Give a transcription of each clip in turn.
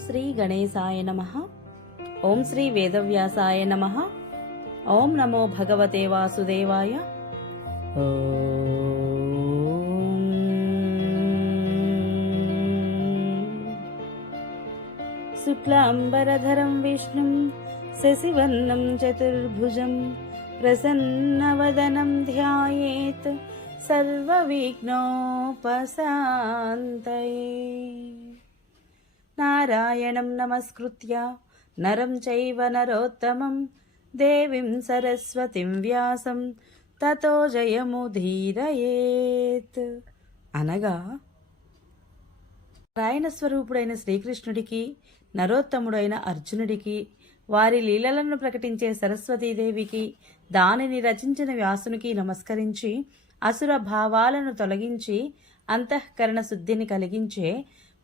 శ్రీ గణేశాయ నమః. ఓం శ్రీ వేదవ్యాసాయ నమః. ఓం నమో భగవతే వాసుదేవాయ. శుక్లాంబరధరం విష్ణుం శశివర్ణం చతుర్భుజం ప్రసన్నవదనం ధ్యాయేత్ సర్వవిఘ్నోపశాంతయే. నారాయణం నమస్కృత్య నరం చైవ నరోత్తమం దేవీం సరస్వతిం వ్యాసం తతో జయముదీరయేత్. అనగా నారాయణ స్వరూపుడైన శ్రీకృష్ణుడికి, నరోత్తముడైన అర్జునుడికి, వారి లీలలను ప్రకటించే సరస్వతీదేవికి, దానిని రచించిన వ్యాసునికి నమస్కరించి అసుర భావాలను తొలగించి అంతఃకరణ శుద్ధిని కలిగించే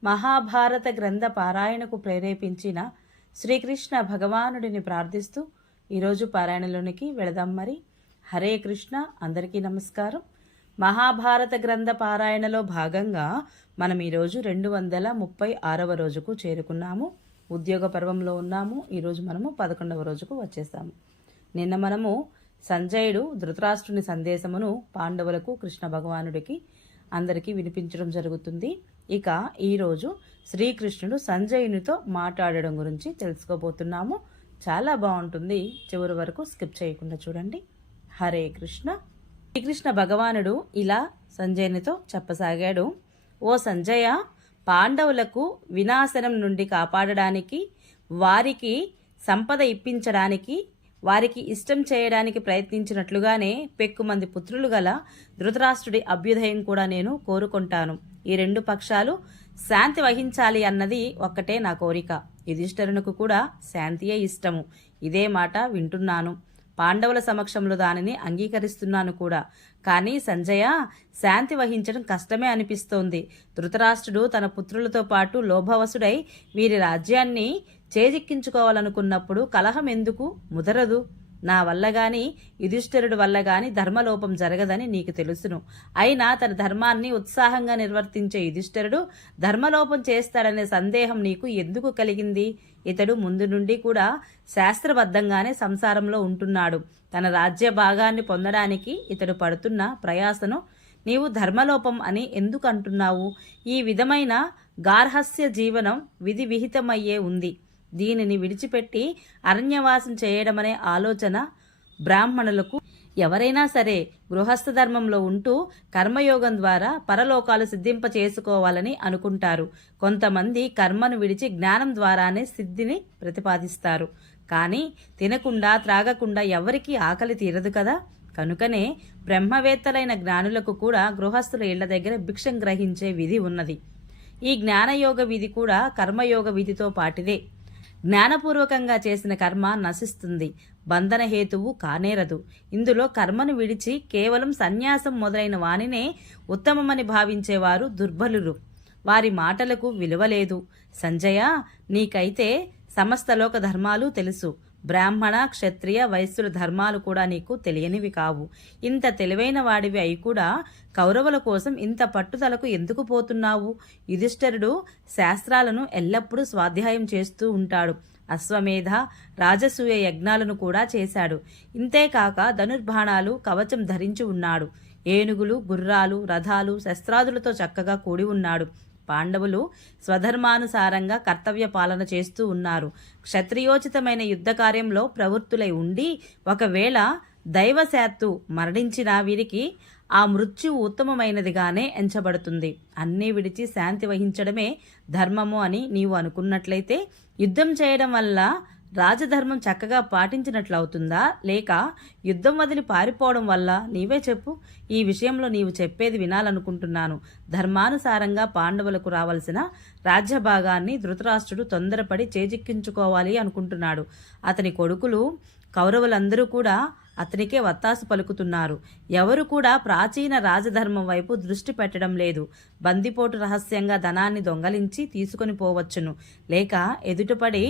మహాభారత గ్రంథ పారాయణకు ప్రేరేపించిన శ్రీకృష్ణ భగవానుడిని ప్రార్థిస్తూ ఈరోజు పారాయణలోనికి వెళదాం. మరి హరే కృష్ణ. అందరికీ నమస్కారం. మహాభారత గ్రంథ పారాయణలో భాగంగా మనం ఈరోజు 236వ రోజుకు చేరుకున్నాము. ఉద్యోగ పర్వంలో ఉన్నాము. ఈరోజు మనము 11వ రోజుకు వచ్చేసాము. నిన్న మనము సంజయుడు ధృతరాష్ట్రుని సందేశమును పాండవులకు, కృష్ణ భగవానుడికి అందరికీ వినిపించడం జరుగుతుంది. ఇక ఈరోజు శ్రీకృష్ణుడు సంజయునితో మాట్లాడడం గురించి తెలుసుకోబోతున్నాము. చాలా బాగుంటుంది, చివరి వరకు స్కిప్ చేయకుండా చూడండి. హరే కృష్ణ. శ్రీకృష్ణ భగవానుడు ఇలా సంజయునితో చెప్పసాగాడు. ఓ సంజయ, పాండవులకు వినాశనం నుండి కాపాడడానికి, వారికి సంపద ఇప్పించడానికి, వారికి ఇష్టం చేయడానికి ప్రయత్నించినట్లుగానే పెక్కుమంది పుత్రులు గల ధృతరాష్ట్రుడి అభ్యుదయం కూడా నేను కోరుకుంటాను. ఈ రెండు పక్షాలు శాంతి వహించాలి అన్నది ఒక్కటే నా కోరిక. యుధిష్ఠిరునికి కూడా శాంతియే ఇష్టము. ఇదే మాట వింటున్నాను. పాండవుల సమక్షంలో దానిని అంగీకరిస్తున్నాను కూడా. కానీ సంజయ, శాంతి వహించడం కష్టమే అనిపిస్తోంది. ధృతరాష్ట్రుడు తన పుత్రులతో పాటు లోభవసుడై వీరి రాజ్యాన్ని చేజిక్కించుకోవాలనుకున్నప్పుడు కలహం ఎందుకు ముదరదు? నా వల్ల గాని, యుధిష్ఠిరుడి వల్ల గాని ధర్మలోపం జరగదని నీకు తెలుసును. అయినా తన ధర్మాన్ని ఉత్సాహంగా నిర్వర్తించే యుధిష్ఠిరుడు ధర్మలోపం చేస్తాడనే సందేహం నీకు ఎందుకు కలిగింది? ఇతడు ముందు నుండి కూడా శాస్త్రబద్ధంగానే సంసారంలో ఉంటున్నాడు. తన రాజ్య భాగాన్ని పొందడానికి ఇతడు పడుతున్న ప్రయాసను నీవు ధర్మలోపం అని ఎందుకు అంటున్నావు? ఈ విధమైన గార్హస్య జీవనం విధి విహితమయ్యే ఉంది. దీనిని విడిచిపెట్టి అరణ్యవాసం చేయడమనే ఆలోచన బ్రాహ్మణులకు, ఎవరైనా సరే గృహస్థ ధర్మంలో ఉంటూ కర్మయోగం ద్వారా పరలోకాలు సిద్ధింప చేసుకోవాలని అనుకుంటారు. కొంతమంది కర్మను విడిచి జ్ఞానం ద్వారానే సిద్ధిని ప్రతిపాదిస్తారు. కానీ తినకుండా త్రాగకుండా ఎవరికీ ఆకలి తీరదు కదా. కనుకనే బ్రహ్మవేత్తలైన జ్ఞానులకు కూడా గృహస్థుల ఇళ్ల దగ్గర భిక్షం గ్రహించే విధి ఉన్నది. ఈ జ్ఞానయోగ విధి కూడా కర్మయోగ విధితో పాటిదే. జ్ఞానపూర్వకంగా చేసిన కర్మ నశిస్తుంది, బంధన హేతువు కానేరదు. ఇందులో కర్మను విడిచి కేవలం సన్యాసం మొదలైన వానినే ఉత్తమమని భావించేవారు దుర్బలురు. వారి మాటలకు విలువలేదు. సంజయ, నీకైతే సమస్త లోక ధర్మాలు తెలుసు. బ్రాహ్మణ, క్షత్రియ, వైశ్యుల ధర్మాలు కూడా నీకు తెలియనివి కావు. ఇంత తెలివైన వాడివి అయి కూడా కౌరవుల కోసం ఇంత పట్టుదలకు ఎందుకు పోతున్నావు? యుధిష్ఠిరుడు శాస్త్రాలను ఎల్లప్పుడూ స్వాధ్యాయం చేస్తూ ఉంటాడు. అశ్వమేధ, రాజసూయ యజ్ఞాలను కూడా చేశాడు. ఇంతేకాక ధనుర్బాణాలు, కవచం ధరించి ఉన్నాడు. ఏనుగులు, గుర్రాలు, రథాలు, శస్త్రాదులతో చక్కగా కూడి ఉన్నాడు. పాండవులు స్వధర్మానుసారంగా కర్తవ్య పాలన చేస్తూ ఉన్నారు. క్షత్రియోచితమైన యుద్ధ కార్యంలో ప్రవృత్తులై ఉండి ఒకవేళ దైవశాత్తు మరణించిన వీరికి ఆ మృత్యువు ఉత్తమమైనదిగానే ఎంచబడుతుంది. అన్నీ విడిచి శాంతి వహించడమే ధర్మము అని నీవు అనుకున్నట్లయితే యుద్ధం చేయడం వల్ల రాజధర్మం చక్కగా పాటించినట్లవుతుందా, లేక యుద్ధం వదిలి పారిపోవడం వల్ల? నీవే చెప్పు. ఈ విషయంలో నీవు చెప్పేది వినాలనుకుంటున్నాను. ధర్మానుసారంగా పాండవులకు రావలసిన రాజ్యభాగాన్ని ధృతరాష్ట్రుడు తొందరపడి చేజిక్కించుకోవాలి అనుకుంటున్నాడు. అతని కొడుకులు కౌరవులందరూ కూడా అతనికే వత్తాసు పలుకుతున్నారు. ఎవరు కూడా ప్రాచీన రాజధర్మం వైపు దృష్టి పెట్టడం లేదు. బందిపోటు రహస్యంగా ధనాన్ని దొంగలించి తీసుకొని పోవచ్చును, లేక ఎదుటపడి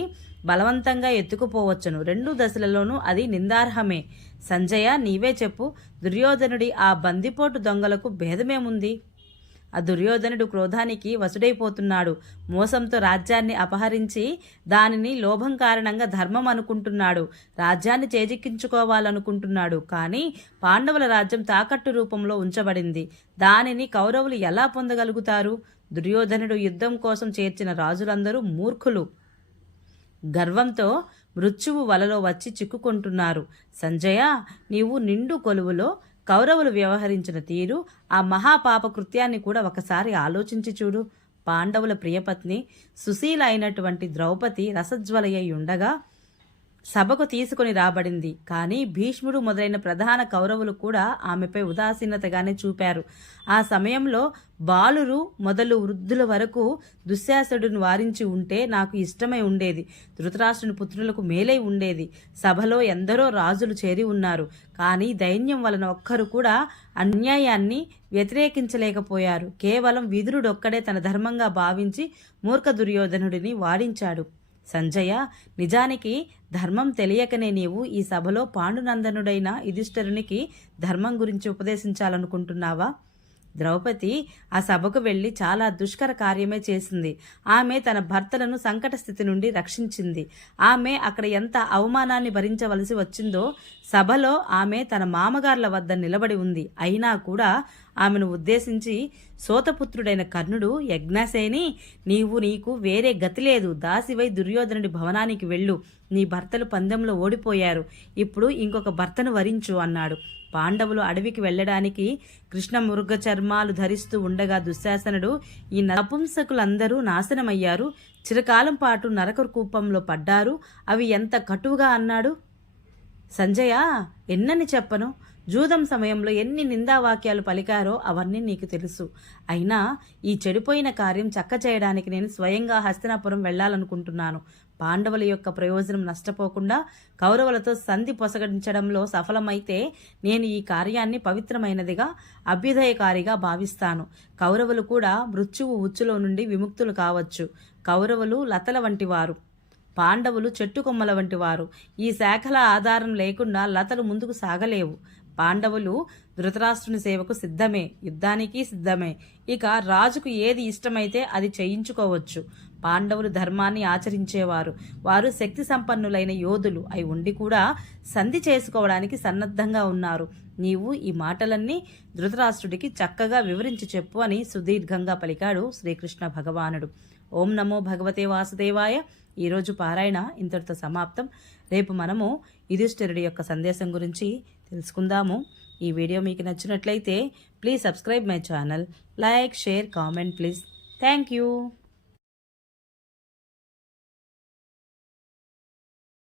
బలవంతంగా ఎత్తుకుపోవచ్చును. రెండు దశలలోనూ అది నిందార్హమే. సంజయ, నీవే చెప్పు. దుర్యోధనుడి ఆ బందిపోటు దొంగలకు భేదమేముంది? ఆ దుర్యోధనుడు క్రోధానికి వసుడైపోతున్నాడు. మోసంతో రాజ్యాన్ని అపహరించి దానిని లోభం కారణంగా ధర్మం అనుకుంటున్నాడు. రాజ్యాన్ని చేజిక్కించుకోవాలనుకుంటున్నాడు. కానీ పాండవుల రాజ్యం తాకట్టు రూపంలో ఉంచబడింది. దానిని కౌరవులు ఎలా పొందగలుగుతారు? దుర్యోధనుడు యుద్ధం కోసం చేర్చిన రాజులందరూ మూర్ఖులు. గర్వంతో మృత్యువు వలలో వచ్చి చిక్కుకుంటున్నారు. సంజయ, నీవు నిండు కొలువులో కౌరవులు వ్యవహరించిన తీరు, ఆ మహాపాప కృత్యాన్ని కూడా ఒకసారి ఆలోచించి చూడు. పాండవుల ప్రియపత్ని సుశీల అయినటువంటి ద్రౌపది రసజ్వలయ్యి ఉండగా సభకు తీసుకొని రాబడింది. కానీ భీష్ముడు మొదలైన ప్రధాన కౌరవులు కూడా ఆమెపై ఉదాసీనతగానే చూపారు. ఆ సమయంలో బాలురు మొదలు వృద్ధుల వరకు దుశ్శాసనుడిని వారించి ఉంటే నాకు ఇష్టమై ఉండేది. ధృతరాష్ట్రుని పుత్రులకు మేలై ఉండేది. సభలో ఎందరో రాజులు చేరి ఉన్నారు. కానీ దైన్యం వలన ఒక్కరు కూడా అన్యాయాన్ని వ్యతిరేకించలేకపోయారు. కేవలం విదురుడొక్కడే తన ధర్మంగా భావించి మూర్ఖ దుర్యోధనుడిని వాడించాడు. సంజయ, నిజానికి ధర్మం తెలియకనే నీవు ఈ సభలో పాండునందనుడైన యుధిష్ఠిరునికి ధర్మం గురించి ఉపదేశించాలనుకుంటున్నావా? ద్రౌపది ఆ సభకు వెళ్లి చాలా దుష్కర కార్యమే చేసింది. ఆమె తన భర్తలను సంకట స్థితి నుండి రక్షించింది. ఆమె అక్కడ ఎంత అవమానాన్ని భరించవలసి వచ్చిందో సభలో ఆమె తన మామగార్ల వద్ద నిలబడి ఉంది. అయినా కూడా ఆమెను ఉద్దేశించి సోతపుత్రుడైన కర్ణుడు, యజ్ఞసేని, నీకు వేరే గతి లేదు. దాసివై దుర్యోధనుడి భవనానికి వెళ్ళు. నీ భర్తలు పందెంలో ఓడిపోయారు. ఇప్పుడు ఇంకొక భర్తను వరించు అన్నాడు. పాండవులు అడవికి వెళ్లడానికి కృష్ణ మృగ చర్మాలు ధరిస్తూ ఉండగా దుశ్శాసనుడు, ఈ నపుంసకులందరూ నాశనమయ్యారు, చిరకాలం పాటు నరక కూపంలో పడ్డారు, అవి ఎంత కటువుగా అన్నాడు. సంజయ, ఎన్నని చెప్పను? జూదం సమయంలో ఎన్ని నిందావాక్యాలు పలికారో అవన్నీ నీకు తెలుసు. అయినా ఈ చెడిపోయిన కార్యం చక్క చేయడానికి నేను స్వయంగా హస్తినాపురం వెళ్లాలనుకుంటున్నాను. పాండవుల యొక్క ప్రయోజనం నష్టపోకుండా కౌరవులతో సంధి పొసగించడంలో సఫలమైతే నేను ఈ కార్యాన్ని పవిత్రమైనదిగా, అభ్యుదయకారిగా భావిస్తాను. కౌరవులు కూడా మృత్యువు ఉచ్చులో నుండి విముక్తులు కావచ్చు. కౌరవులు లతల వంటివారు, పాండవులు చెట్టు కొమ్మల వంటివారు. ఈ శాఖల ఆధారం లేకుండా లతలు ముందుకు సాగలేవు. పాండవులు ధృతరాష్ట్రుని సేవకు సిద్ధమే, యుద్ధానికి సిద్ధమే. ఇక రాజుకు ఏది ఇష్టమైతే అది చేయించుకోవచ్చు. పాండవులు ధర్మాన్ని ఆచరించేవారు. వారు శక్తి సంపన్నులైన యోధులు అయి ఉండి కూడా సంధి చేసుకోవడానికి సన్నద్ధంగా ఉన్నారు. నీవు ఈ మాటలన్నీ ధృతరాష్ట్రుడికి చక్కగా వివరించి చెప్పు అని సుదీర్ఘంగా పలికాడు శ్రీకృష్ణ భగవానుడు. ఓం నమో భగవతే వాసుదేవాయ. ఈరోజు పారాయణ ఇంతటితో సమాప్తం. రేపు మనము యుధిష్ఠిరుడి యొక్క సందేశం గురించి తెలుసుకుందాము. ఈ వీడియో మీకు నచ్చినట్లయితే please subscribe my channel, like, share, comment please. Thank you.